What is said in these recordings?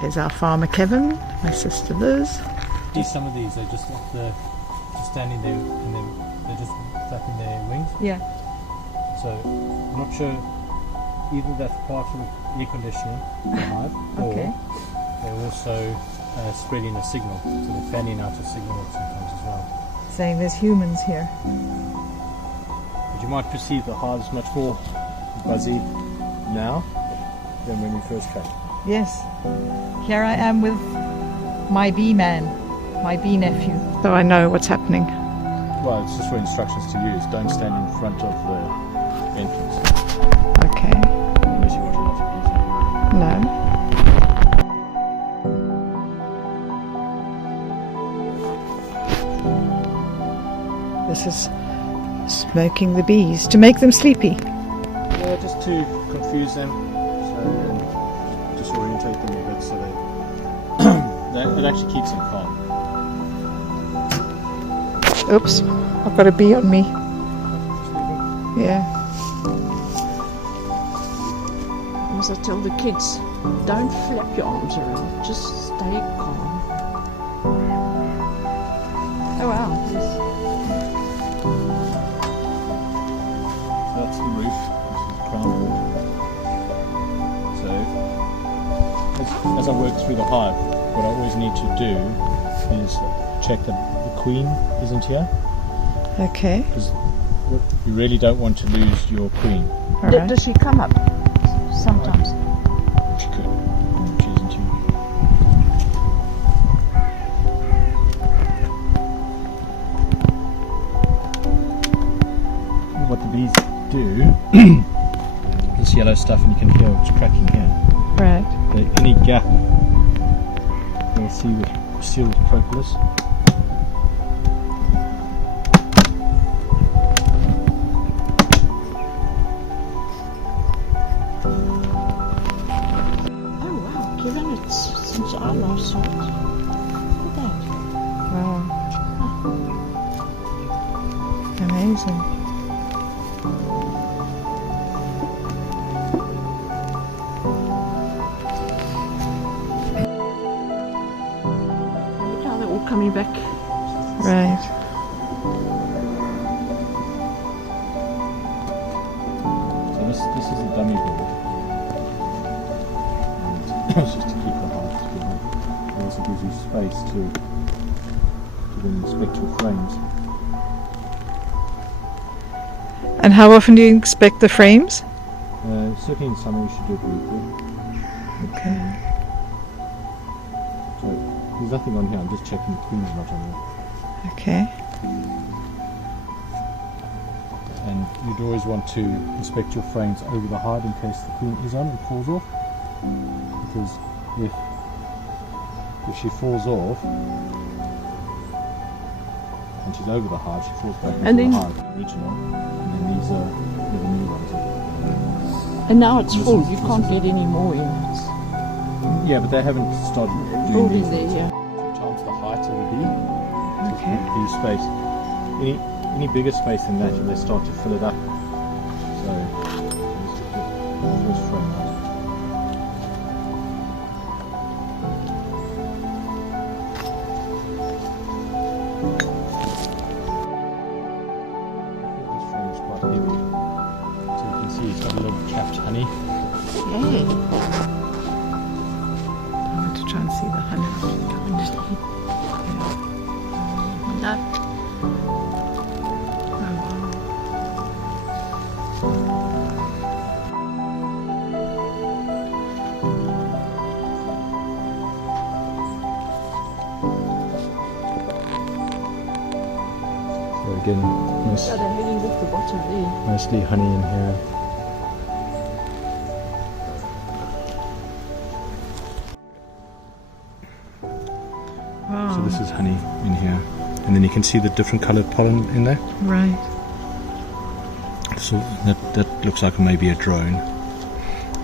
There's our farmer Kevin, my sister Liz. See, some of these are just standing there and they're just flapping their wings. Yeah. So I'm not sure either that's part of air conditioning the hive Okay. or they're also spreading a signal. So they're fanning out a signal sometimes as well. Saying there's humans here. But you might perceive the hive is much more buzzy now than when we first came. Yes. Here I am with my bee man, my bee nephew. So I know what's happening. Well, it's just for instructions to use. Don't stand in front of the entrance. Okay. Unless you want to lots of bees. No. This is smoking the bees to make them sleepy. Yeah, just to confuse them, so just orientate them a bit so that it actually keeps them calm. Oops, I've got a bee on me. Yeah. As I tell the kids, don't flap your arms around, just stay calm. Oh wow. That's the roof, this is the crown roof. So, as I work through the hive, what I always need to do is check that the queen isn't here, Okay. because you really don't want to lose your queen. All right. Does she come up sometimes? She could, she isn't here. What the bees do, this yellow stuff, and you can hear it's cracking here. Right. Any gap you'll see with sealed propolis. Oh wow, Kevin, it's since I last saw it. Look at that. Wow. Amazing. Look how they're all coming back. Right. So this is a dummy board. And it's just to keep the hive together. It also gives you space to then inspect your frames. And how often do you inspect the frames? Certainly in summer we should do it weekly. Okay. So there's nothing on here, I'm just checking the queen's not on there. Okay. And you'd always want to inspect your frames over the hive in case the queen is on and falls off. Because if she falls off and she's over the hive, she falls back into And the then- hive, original. And then these are the new ones. And now it's full, you can't get any more in. It's Yeah, but they haven't started full doing in these. there, yeah. 2 times the height of the bee. Okay. Bee space. Any bigger space than that, and they start to fill it up. So let's just get the first frame out. This frame is quite heavy, so you can see it's got a little capped honey. Yeah. I want to try and see the honey. No. So again, So they're heading off the bottom there. mostly honey in here. Wow. So this is honey in here, and then you can see the different coloured pollen in there. Right. So that looks like maybe a drone.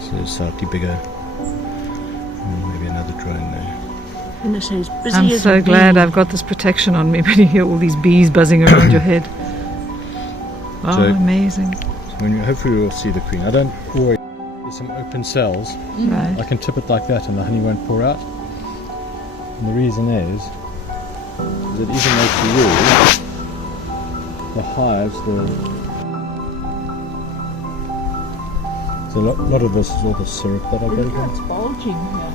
So it's slightly bigger, and maybe another drone there. And it says busy I'm as so a glad bee. I've got this protection on me when you hear all these bees buzzing around your head. Oh, So- amazing. So when hopefully we'll see the queen. I don't always There's some open cells. Right. I can tip it like that and the honey won't pour out. And the reason is that even though to you, the hives, so a lot of this is all the syrup that I get Look, here. it's bulging here.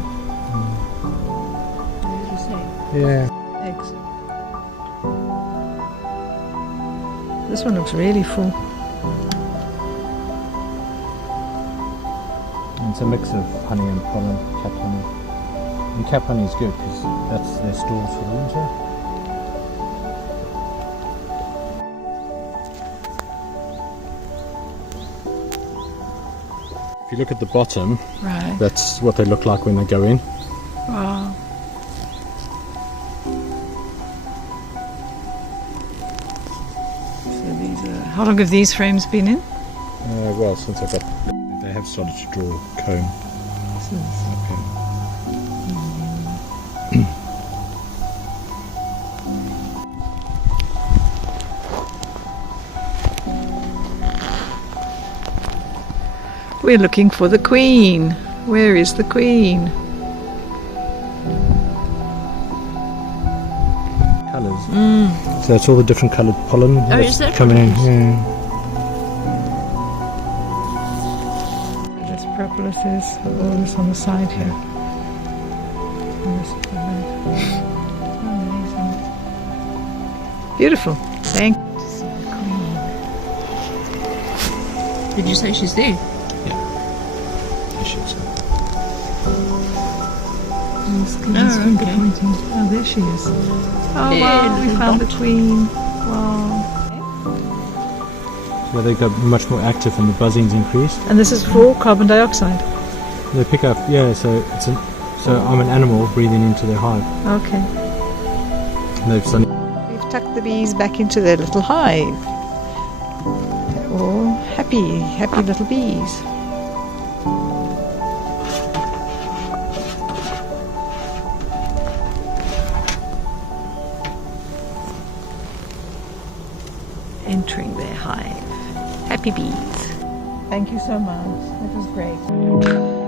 What did you say? Yeah. Eggs. This one looks really full. It's a mix of honey and pollen, cap honey. And cap honey is good because that's their stores for the winter. If you look at the bottom, Right. that's what they look like when they go in. Wow. So these are. How long have these frames been in? Well, since I got, they have started to draw comb. Okay. We're looking for the queen. Where is the queen? Colours. So that's all the different coloured pollen that's is that coming in. what it is? Yeah. This propolis, all this on the side here. And this is the red. Amazing. Beautiful. Thank you. To see the queen. Did you say she's there? There she is. okay. Oh, there she is. Oh Yeah, wow, we little found the dot. queen. Wow. So they got much more active and the buzzing's increased. And this is for carbon dioxide. They pick up, yeah. So so I'm an animal breathing into their hive. Okay. And they've suddenly We've tucked the bees back into their little hive. They're all happy little bees. Entering their hive. Happy bees. Thank you so much. That was great.